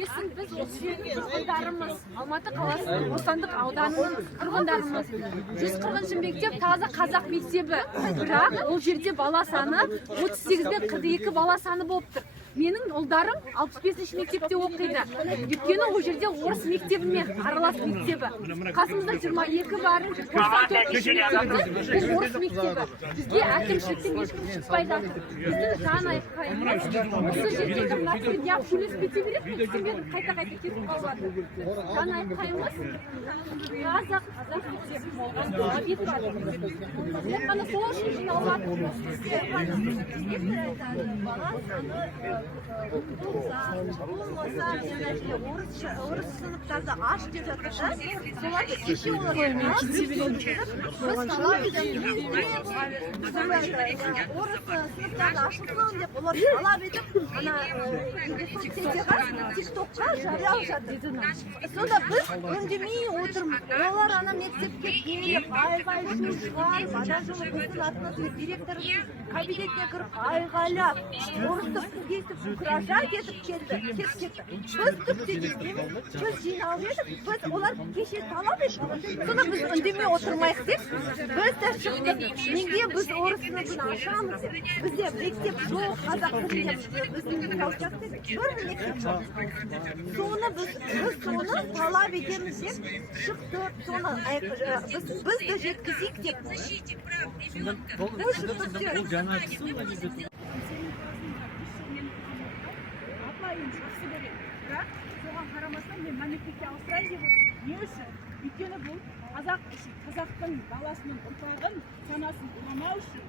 Есін біз тұрғындарымыз, Алматы қаласының Бостандық ауданының тұрғындарымыз. 140-шы мектеп таза қазақ мектебі. Бірақ ол жерде бала саны 38-ден 42 бала саны болып тұр. Менің ұлдарым 65-ші мектепте оқиды. Өйткені ол жерде орыс мектебімен аралас мектебі. Қасымызда 22 бар, 94-ші мектепті, бұл орыс мектебі. Бізге әкімшіліктен ешкім шықпай жатыр. Біздің жан айқайымыз осы жердегі мәселе сөйлеспете береді ме? Сендер қайта-қайта кетіп қалады. Жан айқайымыз қазақ мектебі болған бет бар. Тек қана сол үшін жиналған. Болмаса, орыс сыныптарды аш деп жатыр да, соларды кеше олар орыс сыныптарды ашылсын деп олар талап етіп, тиктокқа жариялап жатыр. Сонда біз үндемей отырмыз. Олар ана мектепке келіп, айғай-шу шығарып, ана жылы біздің атынан директорымыз кабинетіне кіріп, айғайлап, орысты естіп, угрожать етіп кетті. Біз түкте дейміз, біз жиналып едік, біз олар кеше талап етіп, соны біз үндемей отырмайық деп, біз де шықтық. Неге біз орыс сыныбын ашамыз деп, бізде мектеп жоқ, қазақ тілінде біздің участокте бір мектеп жоқ. Соны біз соны талап етеміз деп шықтық, соны біз де жеткізейік деп. Апайым жақсы көреді, бірақ соған қарамастан мен мектепке ауыстырайын деп отырмын. Не үшін? Өйткені бұл қазақтың баласының ұрпағын, санасын уламау үшін